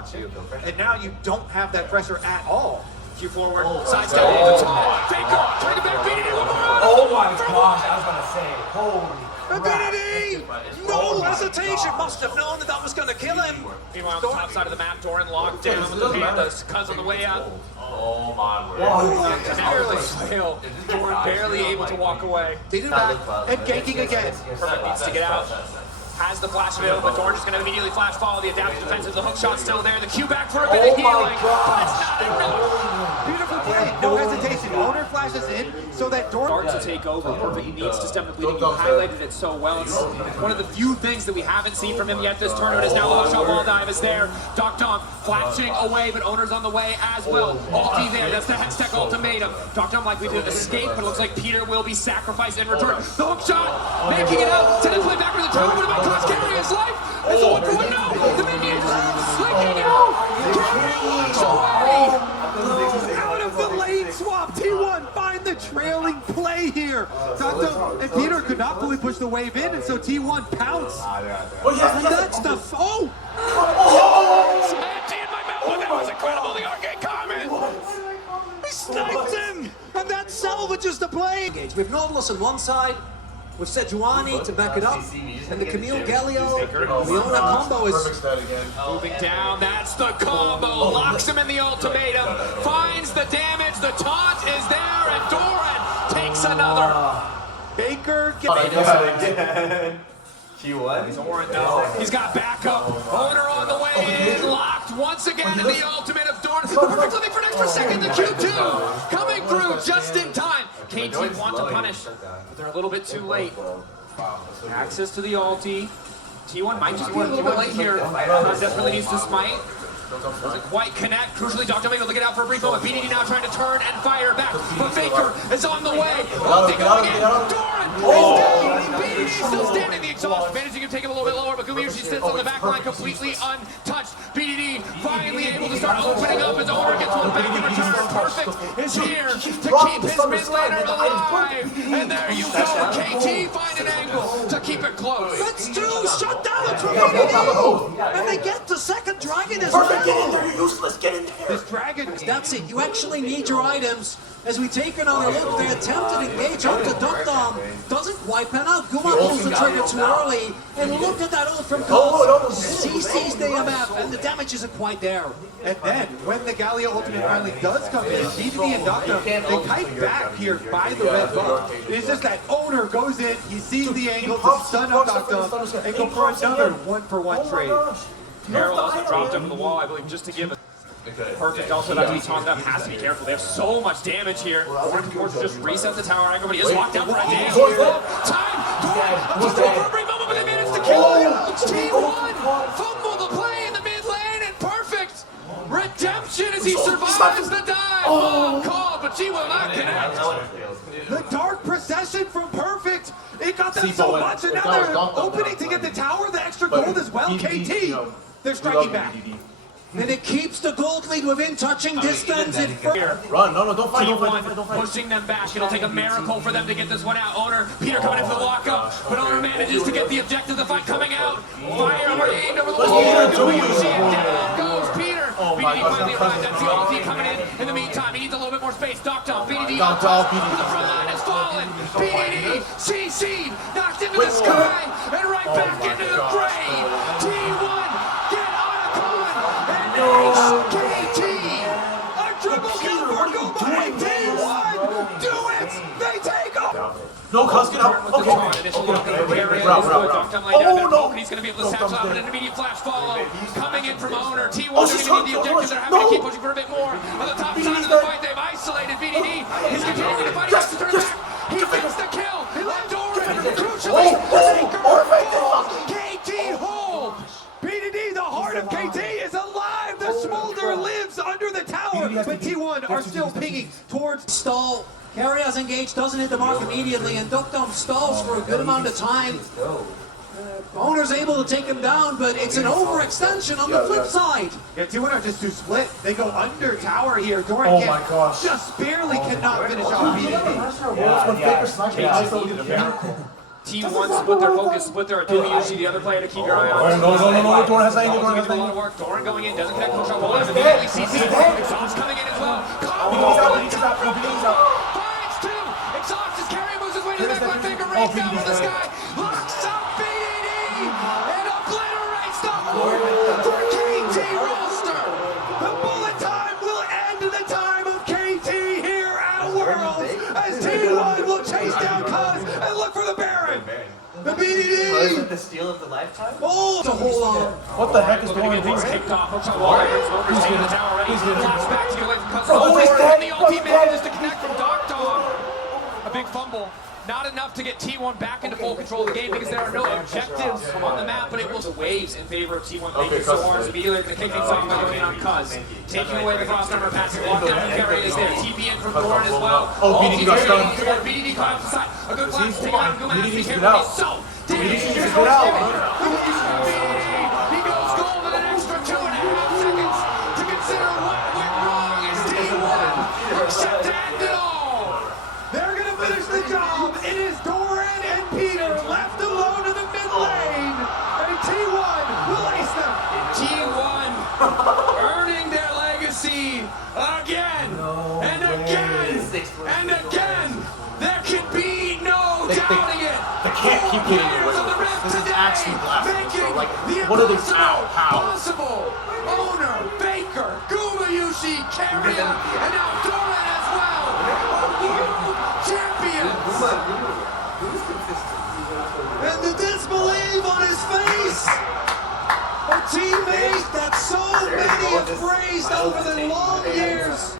onto you. And now you don't have that pressure at all. Q forward, sidestep over the top. Fake off, trying to back BDD one more. Oh my gosh, I was gonna say, holy. BDD! No hesitation! Must have known that that was going to kill him! Meanwhile, on the top side of the map, Doran locked down with the Pandas. Cuz on the way out. Oh my word. Narrowly fail. Doran barely able to walk away. They do that, and ganking again. Perfect needs to get out. Has the flash available, but Doran just going to immediately flash follow. The adaptive defensive, the hook shot's still there. The Q back for a bit of healing. But it's not enough. Beautiful play, no hesitation. Owner flashes in so that Doran Starts to take over. Perfect. He needs to stem the bleeding. You highlighted it so well. It's one of the few things that we haven't seen from him yet this tournament is now the hook shot wall dive is there. Doc Dom flashing away, but Owner's on the way as well. Ulti there. That's the Hextech ultimatum. Doc Dom likely to escape, but it looks like Peter will be sacrificed in return. The hook shot, making it out. Send it play back for the tournament. What about Coach carrying his life? There's a 1-for-1 no. The minions slinking out. Carry walks away. out of the lane swap. T1 find the trailing play here. Doctor and Peter could not fully push the wave in, and so T1 pounce. And that's the empty in my mouth. That was incredible. The arcade comment. He sniped him! And that salvages the play! We've Nautilus on one side, with Sejuani to back it up, and the Camille Galio, Leona combo is moving down. That's the combo. Locks him in the ultimatum. Finds the damage. The taunt is there, and Doran takes another. Baker Again. Q1? Doran, no. He's got backup. Owner on the way in. Locked once again in the ultimate of Doran. Perfect living for an extra second. The Q2 coming through just in time. KT want to punish, but they're a little bit too late. Access to the ulti. T1 might just be a little bit late here. Desperately needs to smite. Doesn't quite connect. Crucially, Dr. Mayfield looking out for a brief moment. BDD now trying to turn and fire back, but Faker is on the way. Ulti going in. Doran is down. BDD still standing. The exhaust managing to take him a little bit lower, but Gumiushi sits on the back line completely untouched. BDD finally able to start opening up. His owner gets one back in return. Perfect is here to keep his mid laner alive. And there you go. KT find an angle to keep it close. That's two shut down from BDD! And they get the second dragon as well! Get in there, you're useless, get in there! this dragon. That's it, you actually need your items. As we take another look, they attempt to engage onto Dukdom. Doesn't quite pan out. Guma pulls the trigger too early. And look at that ult from Ghost. CC's the MF, and the damage isn't quite there. And then, when the Galio ultimate finally does come in, BDD and Doctor, they kite back here by the red buff. It's just that Owner goes in, he sees the angle to stun up Doctor, and go for another 1-for-1 trade. Carroll also dropped over the wall, I believe, just to give it. Perfect also not to be taunted up. Has to be careful. They have so much damage here. Doran can force to just reset the tower angle, but he is locked down for a damage. Time! Doran! Just for every moment, but they managed to kill him! T1 fumble the play in the mid lane, and perfect! Redemption as he survives the dive! Bomb called, but she will not connect. The dark procession from Perfect! It got them so much, and now they're opening to get the tower, the extra gold as well. KT! They're striking back. And it keeps the gold lead within touching distance. Run, no, don't fight, T1 pushing them back. It'll take a miracle for them to get this one out. Owner, Peter coming in for the lockup, but Owner manages to get the objective. The fight coming out. Fire rained over the wall. Gumiushi, and down goes Peter. BDD finally arrived. That's the ulti coming in. In the meantime, he needs a little bit more space. Doctor, BDD on top. The front line has fallen. BDD, CC, knocked into the sky, and right back into the grave. T1, get KT! A triple kill for Guma! T1! Do it! They take off! No, Cuz, get up! Okay. Oh, no! He's going to be able to satchel out, but an immediate flash follow. Coming in from Owner. T1 are going to need the objectives. They're having to keep pushing for a bit more. On the top side of the fight, they've isolated BDD. He's continuing to fight. He has to turn back. He gets the kill. Doran, crucially, KT hold! BDD, the heart of KT, is alive! The smolder lives under the tower, but T1 are still pinging towards Stall. Carry has engaged, doesn't hit the mark immediately, and Dukdom stalls for a good amount of time. Owner's able to take him down, but it's an overextension on the flip side. Yeah, T1 are just too split. They go under tower here. Doran just barely cannot finish off BDD. T1 split their focus, split their Yushi, the other player to keep your eye on. No, Doran has nothing. Doran has a lot of work. Doran going in, doesn't connect control. Well, immediately sees Exhaust coming in as well. Finds two. Exhaust is carrying, moves his way to the back, one finger rains down from the sky. Locks up BDD and obliterates the board for KT Roster. The bullet time will end the time of KT here at Worlds as T1 will chase down Cuz and look for the Baron. The BDD. The steal of the lifetime? Oh, to hold on. What the heck is Looking going to get things on? kicked off. Hooks on the wall. Smokers taking the tower already. Flash back to get away from Cuz. Oh, he's dead. And the ulti manages to connect from Dog. A big fumble. Not enough to get T1 back into full control of the game because there are no objectives on the map, but it was waves in favor of T1 making so hard. Immediately going to kick things off by going in on Cuz. Taking away the cross number passing. Lockdown carry is there. TP in from Doran as well. Oh, BDD got stunned. BDD caught off the side. A good flash. Take out Guma. BDD get out. So BDD get out. he goes gold in an extra 2.5 seconds to consider what went wrong as T1 shut down it all. They're going to finish the job. It is Doran and Peter left alone in the mid lane. And T1 will ace them. T1 earning their legacy again and again and again. There can be no doubting it. They can't keep getting away with this. This is actually blasphemous. Like, what are they? How? Possible. Owner, Baker, Gumayushi, Carrion, and now Doran as well. World champions. And the disbelief on his face. A teammate that so many have praised over the long years.